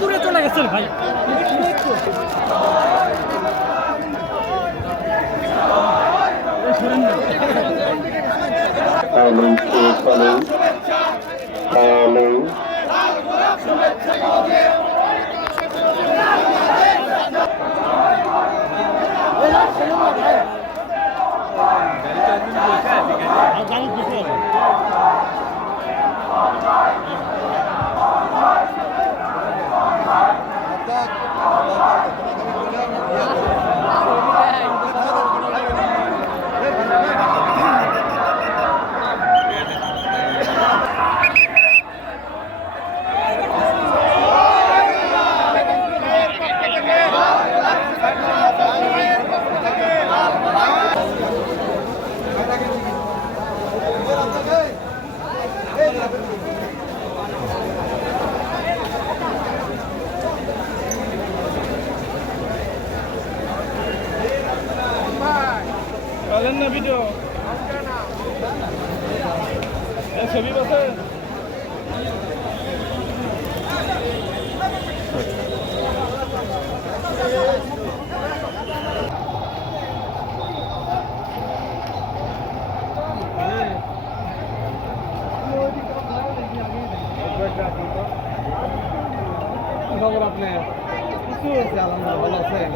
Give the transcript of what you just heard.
দূরে চলে গেছেন ভাই Follow, Thank you. চলেন না ভিডিও? ছবি বসে খবর আপনি কিছু হয়েছে আলহামদুলিল্লাহ ভালো আছেন?